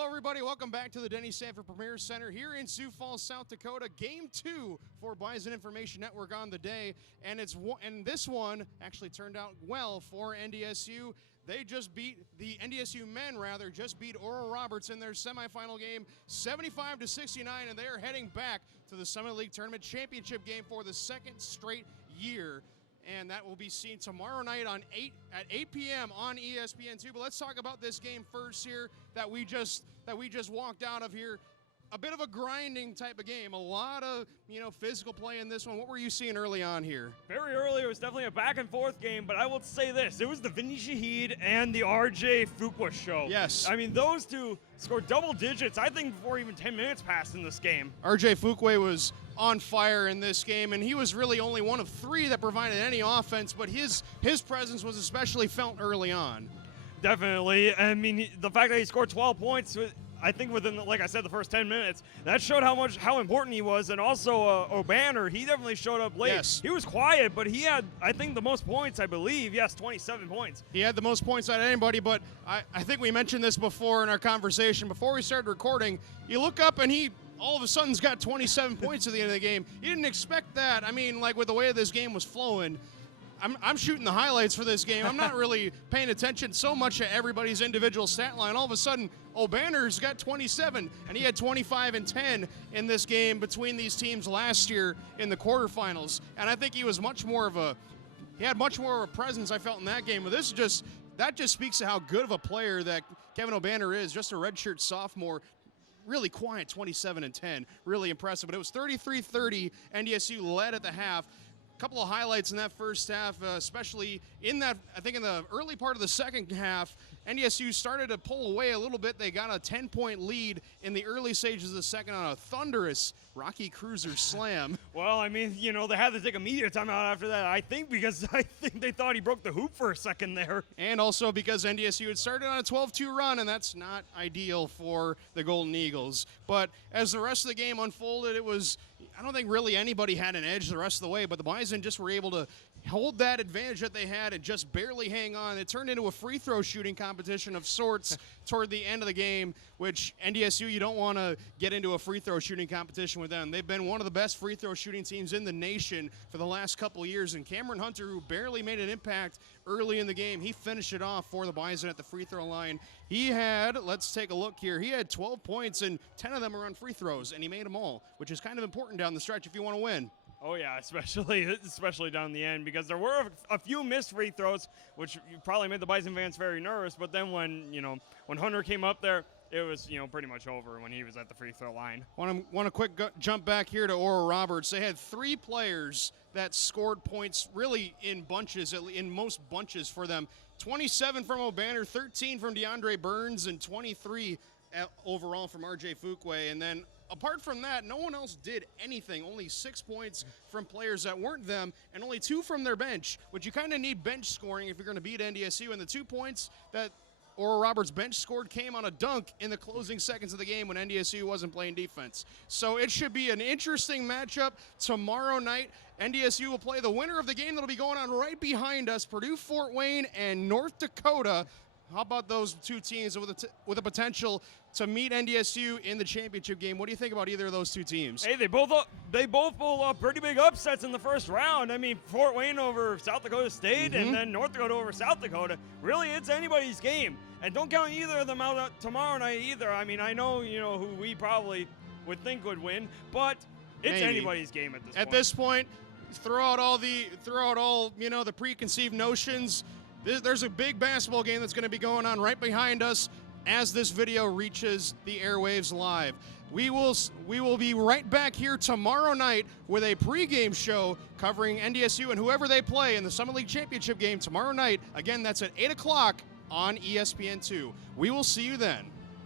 Hello, everybody. Welcome back to the Denny Sanford Premier Center here in Sioux Falls, South Dakota. Game 2 for Bison Information Network on the day, and this one actually turned out well for NDSU. They just beat the NDSU men, just beat ORU Roberts in their semifinal game, 75-69, and they are heading back to the Summit League Tournament Championship game for the second straight year. And that will be seen tomorrow night at 8 p.m. on ESPN2. But let's talk about this game first here that we just walked out of here. A bit of a grinding type of game. A lot of, physical play in this one. What were you seeing early on here? Very early, it was definitely a back-and-forth game, but I will say this. It was the Vinny Shahid and the RJ Fuqua show. Yes. I mean, those two scored double digits, I think, before even 10 minutes passed in this game. RJ Fuqua was on fire in this game, and he was really only one of three that provided any offense, but his presence was especially felt early on. Definitely. I mean, the fact that he scored 12 points, I think within, like I said, the first 10 minutes, that showed how important he was. And also O'Banner, he definitely showed up late. Yes. He was quiet, but he had, I think, the most points, I believe. Yes, 27 points. He had the most points out of anybody, but I think we mentioned this before in our conversation. Before we started recording, you look up and he all of a sudden's got 27 points at the end of the game. You didn't expect that. I mean, like with the way this game was flowing, I'm shooting the highlights for this game. I'm not really paying attention so much to everybody's individual stat line. All of a sudden, O'Banner's got 27, and he had 25 and 10 in this game between these teams last year in the quarterfinals. And I think he had much more of a presence, I felt, in that game. But that just speaks to how good of a player that Kevin O'Banner is, just a redshirt sophomore. Really quiet, 27 and 10, really impressive. But it was 33-30. NDSU led at the half. Couple of highlights in that first half, especially in the early part of the second half. NDSU started to pull away a little bit. They got a 10-point lead in the early stages of the second on a thunderous Rocky Cruiser slam. Well, I mean, they had to take a media timeout after that, I think, because I think they thought he broke the hoop for a second there. And also because NDSU had started on a 12-2 run, and that's not ideal for the Golden Eagles. But as the rest of the game unfolded, I don't think really anybody had an edge the rest of the way, but the Bison just were able to hold that advantage that they had and just barely hang on. It turned into a free throw shooting competition of sorts toward the end of the game, which NDSU, you don't want to get into a free throw shooting competition with them. They've been one of the best free throw shooting teams in the nation for the last couple of years, and Cameron Hunter, who barely made an impact early in the game, he finished it off for the Bison at the free throw line. Let's take a look here, he had 12 points and 10 of them are on free throws, and he made them all, which is kind of important down the stretch if you want to win. Oh, yeah, especially down the end, because there were a few missed free throws, which probably made the Bison fans very nervous. But then when Hunter came up there, it was, pretty much over when he was at the free throw line. Want to quick jump back here to ORU Roberts. They had three players that scored points really in bunches, in most bunches for them. 27 from O'Banner, 13 from DeAndre Burns, and 23 overall from RJ Fuqua. And then apart from that, no one else did anything. Only 6 points from players that weren't them, and only 2 from their bench, which you kind of need bench scoring if you're going to beat NDSU. And the 2 points that ORU Roberts bench scored came on a dunk in the closing seconds of the game when NDSU wasn't playing defense. So it should be an interesting matchup tomorrow night. NDSU will play the winner of the game that'll be going on right behind us, Purdue-Fort Wayne and North Dakota. How about those two teams with a potential to meet NDSU in the championship game? What do you think about either of those two teams? Hey, they both pulled off pretty big upsets in the first round. I mean, Fort Wayne over South Dakota State and then North Dakota over South Dakota. Really, it's anybody's game. And don't count either of them out tomorrow night either. I mean, I know, who we probably would think would win, but it's anybody's game at this point. At this point, throw out all the preconceived notions. There's a big basketball game that's going to be going on right behind us as this video reaches the airwaves live. We will be right back here tomorrow night with a pregame show covering NDSU and whoever they play in the Summit League Championship game tomorrow night. Again, that's at 8 o'clock on ESPN2. We will see you then.